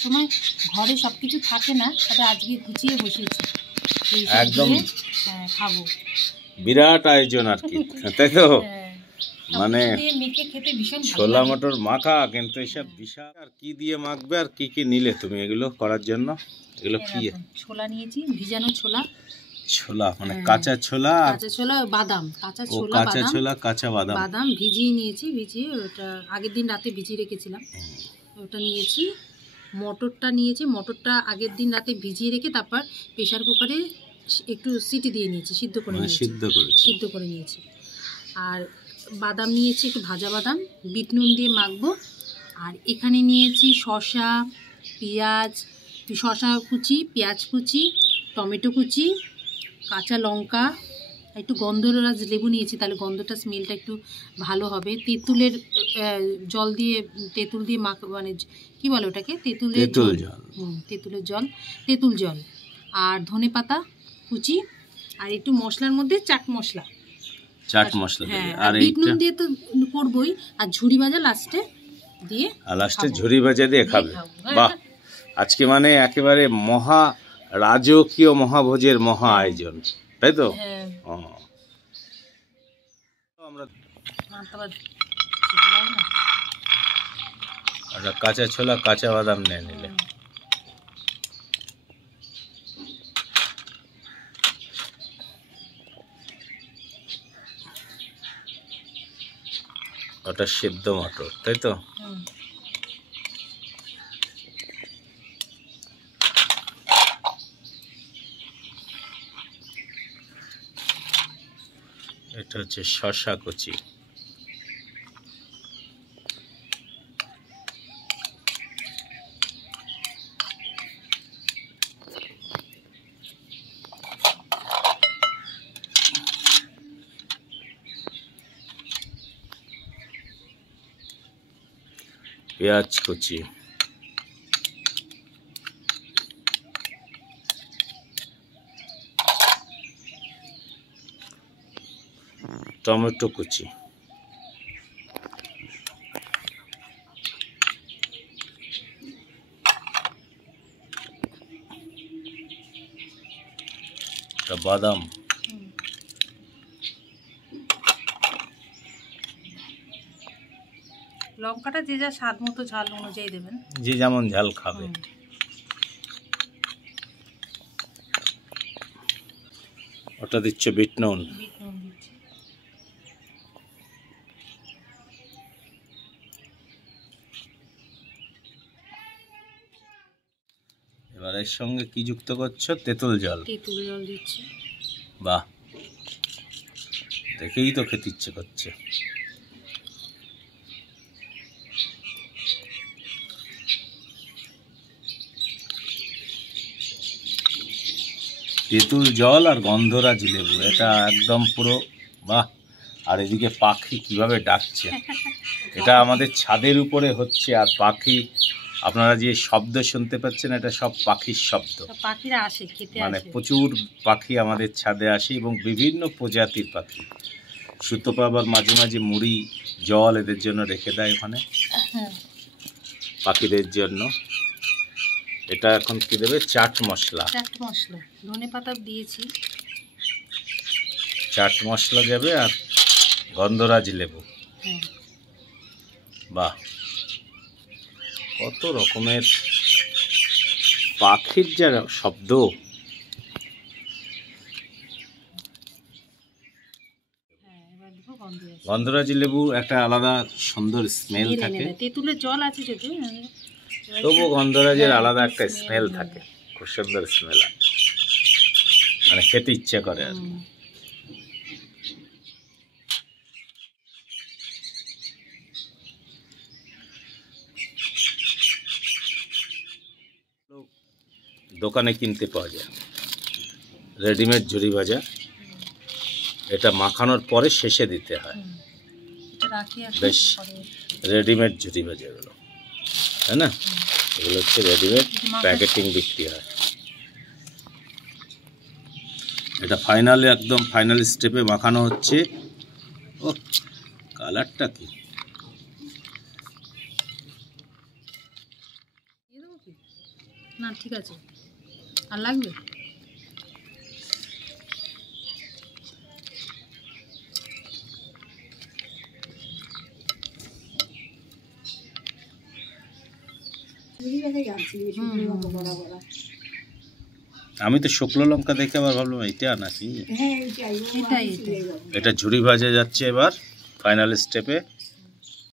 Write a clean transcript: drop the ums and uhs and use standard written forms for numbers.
সবসময় ঘরে সব কিছু থাকে না, তবে আজকে গুছিয়ে বসেছি একদম। হ্যাঁ, খাবো। বিরাট আয়োজন আর কি, তাই তো? মানে মেখে খেতে ভীষণ ছোলা মটর মাখা, কিন্তু এসব বিশাল। আর কি দিয়ে মাখবে আর কি কি নিলে তুমি এগুলো করার জন্য? এগুলো কি? ছোলা নিয়েছি, ভিজানো ছোলা। ছোলা মানে কাঁচা ছোলা? কাঁচা ছোলা, বাদাম, কাঁচা ছোলা, কাঁচা ছোলা, কাঁচা বাদাম। বাদাম ভিজিয়ে নিয়েছি, ভিজিয়ে ওটা আগের দিন রাতে ভিজিয়ে রেখেছিলাম, ওটা নিয়েছি। মটরটা নিয়েছি, মটরটা আগের দিন রাতে ভিজিয়ে রেখে তারপর প্রেসার কুকারে একটু সিটি দিয়ে নিয়েছি, সিদ্ধ করে নিয়েছি। আর বাদাম নিয়েছি, একটু ভাজা বাদাম, বিট নুন দিয়ে মাখবো। আর এখানে নিয়েছি শসা, পেঁয়াজ, শসা কুচি, পেঁয়াজ কুচি, টমেটো কুচি, কাঁচা লঙ্কা, একটু গন্ধরাজ লেবু নিয়েছি, তাহলে গন্ধটা স্মেলটা একটু ভালো হবে। তেঁতুলের জল দিয়ে, তেঁতুল দিয়ে মানে কি বলে ওটাকে, তেঁতুল জল, তেঁতুল জল। আর ধনে পাতা কুচি, আর একটু মশলার মধ্যে চাট মশলা, হ্যাঁ, আর বিট নুন দিয়ে তো করবই, আর ঝুড়ি ভাজা লাস্টে দিয়ে, লাস্টে ঝুড়ি ভাজা দিয়ে খাবে। বাহ, আজকে মানে একেবারে মহা রাজকীয় মহাভোজের মহা আয়োজন, তাই তো? আমরা কাঁচা ছোলা, কাঁচা বাদাম নিয়ে নিলে। ওটা সিদ্ধ মটর, তাই তো? এটা হচ্ছে শসা কুচি। পেঁয়াজ কুচি, টমেটো কুচি, বাদাম, লঙ্কাটা যে যা স্বাদ মতো ঝাল অনুযায়ী দেবেন, যে যেমন ঝাল খাবে। ওটা দিচ্ছে বিট নুন। এবার এর সঙ্গে কি যুক্ত করছো? তেঁতুল জল। তেঁতুল জল দিচ্ছি। বাহ, দেখেই তো খেতে ইচ্ছে করছে। তেঁতুল জল আর গন্ধরাজ লেবু, এটা একদম পুরো বাহ। আর এদিকে পাখি কিভাবে ডাকছে, এটা আমাদের ছাদের উপরে হচ্ছে। আর পাখি, আপনারা যে শব্দ শুনতে পাচ্ছেন, এটা সব পাখির শব্দ। পাখিরা আসে খেতে, মানে প্রচুর পাখি আমাদের ছাদে আসে, এবং বিভিন্ন প্রজাতির পাখি। সুতপা আবার মাঝে মাঝে মুড়ি, জল এদের জন্য রেখে দেয় ওখানে, পাখিদের জন্য। এটা এখন কি দেবে? চাট মশলা। চাট মশলা, ধনে পাতা দিয়েছি, চাট মশলা যাবে, আর গন্ধরাজ লেবু। বাহ, কত রকমের পাখির যা শব্দ। গন্ধরাজ লেবু একটা আলাদা সুন্দর স্মেল থাকে। তেঁতুলের জল আছে যদিও, তবু গন্ধরাজের আলাদা একটা স্মেল থাকে, খুব সুন্দর স্মেল, মানে খেতে ইচ্ছে করে আর কি। দোকানে কিনতে পাওয়া যায় রেডিমেড ঝুড়ি ভাজা। এটা মাখানোর পরে শেষে দিতে হয়, বেশ রেডিমেড ঝুড়ি ভাজা এগুলো, তাই না? এগুলো হচ্ছে রেডিমেড প্যাকেটিং বিক্রি হয়। এটা ফাইনালি, একদম ফাইনাল স্টেপে মাখানো হচ্ছে। ও, কালারটা কি! না ঠিক আছে, আর লাগবে? আমি তো শুকনো লঙ্কা দেখে আবার ভাবলাম এটা নাকি। এটাই এটা ঝুরি ভাজা যাচ্ছে এবার ফাইনাল স্টেপে।